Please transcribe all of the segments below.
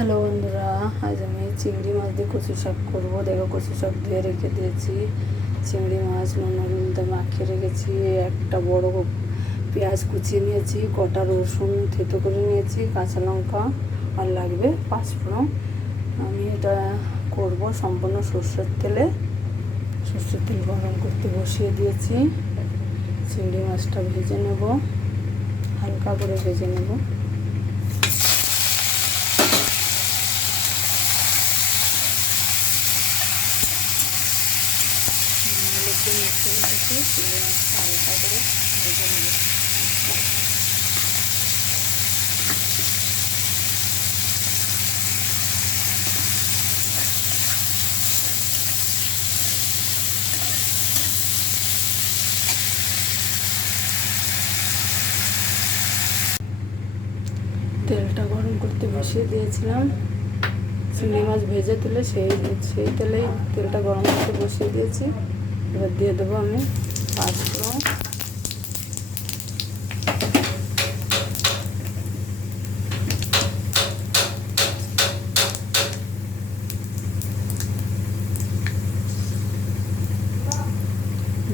Hello বন্ধুরা, আজ আমি চিংড়ি মাছ দিয়ে কচু শাক করবো। দেখো, কচু শাক ধুয়ে রেখে দিয়েছি। চিংড়ি মাছ নুন হলুদে মাখিয়ে রেখেছি। একটা বড় পেঁয়াজ কুচিয়ে নিয়েছি, কটা রসুন থেতো করে নিয়েছি, কাঁচা লঙ্কা আর লাগবে পাঁচফোড়ন। আমি এটা করব সম্পূর্ণ সর্ষের তেলে। সর্ষের তেল গরম করতে বসিয়ে দিয়েছি। চিংড়ি মাছটা ভেজে নেব, হালকা করে ভেজে নেব। হালকা করে ভেজে নেব। তেলটা গরম করতে বসিয়ে দিয়েছিলাম। চিংড়ি মাছ ভেজে তুলে সেই তেলেই তেলটা গরম করতে বসিয়ে দিয়েছি। এবার দিয়ে দেবো আমি পাঁচফোড়ন,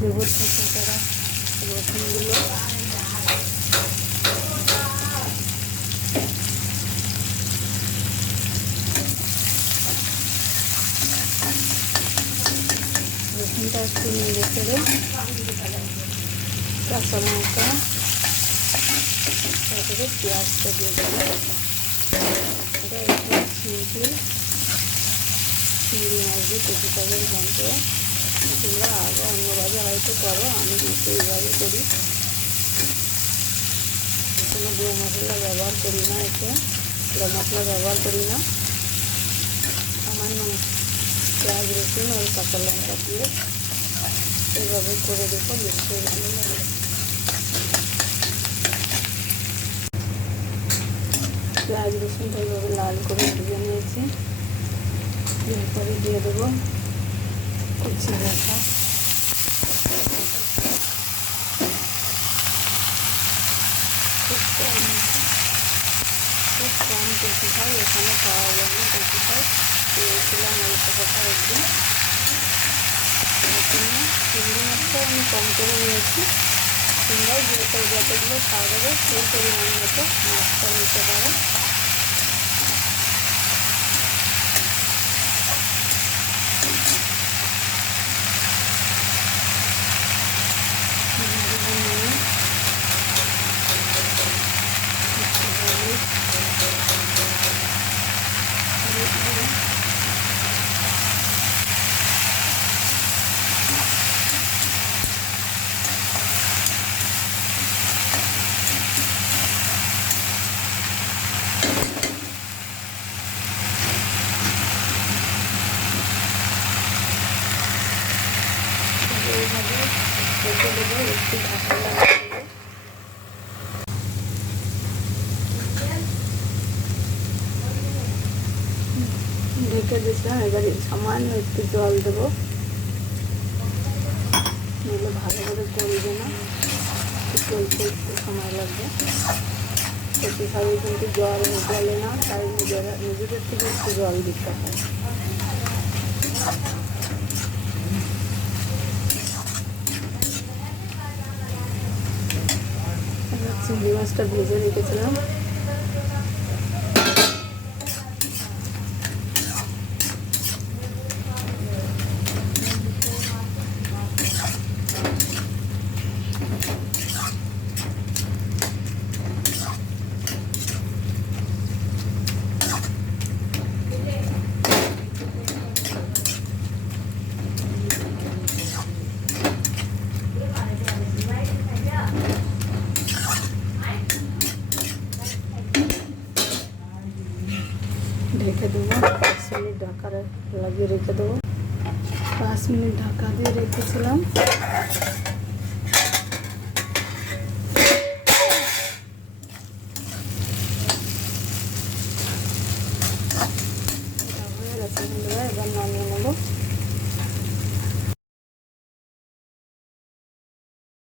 দেবো ছোটো করা রসুনগুলো, রসুনটা একটু নেড়ে ফেলে কাঁচা লঙ্কা, তারপরে পেঁয়াজটা দিয়ে দেবো। এটা একটু সিম্পল চিংড়ি মাছ দিয়ে কচু শাকের গন্ধ। তোমরা আরও অন্যভাবে হয়তো করো, আমি কিন্তু এইভাবে করি। কোনো গুঁড়ো মশলা ব্যবহার করি না, এতে গুঁড়ো মশলা ব্যবহার করি না। সামান্য পেঁয়াজ রসুন আর কাঁচা লঙ্কা দিয়ে এইভাবে করে দেখো, দেখতে ভালো লাগে। পেঁয়াজ রসুনটা এইভাবে লাল করে ভেজে নিয়েছি। এরপরে দিয়ে দেবো কুচি রাখা খুব কম কচু শাক এখানে পাওয়া যায় না। কচু শাক পেয়েছিলাম অল্প কথা একদিন। চিংড়ি মাছটা আমি কম করে নিয়েছি। তোমরাও যতগুলো শাক হবে সেই পরিমাণ মতো মাছটা নিতে পারো। এইভাবে রেখে দেবো, একটু ঢাকা লাগিয়ে ঢেকে দিয়েছিলাম। এবারে সামান্য একটু জল দেবো, নইলে ভালো করে গলবে না, গলতে একটু সময় লাগবে। কচু শাকে কিন্তু জল গলে না, তাই নিজেদের থেকে একটু জল দিতে হয়। চিংড়ি মাছটা ভেজে রেখেছিলাম, ঢেকে দেবো। 5 মিনিট ঢাকা লাগিয়ে রেখে দেবো। 5 মিনিট ঢাকা দিয়ে রেখেছিলাম।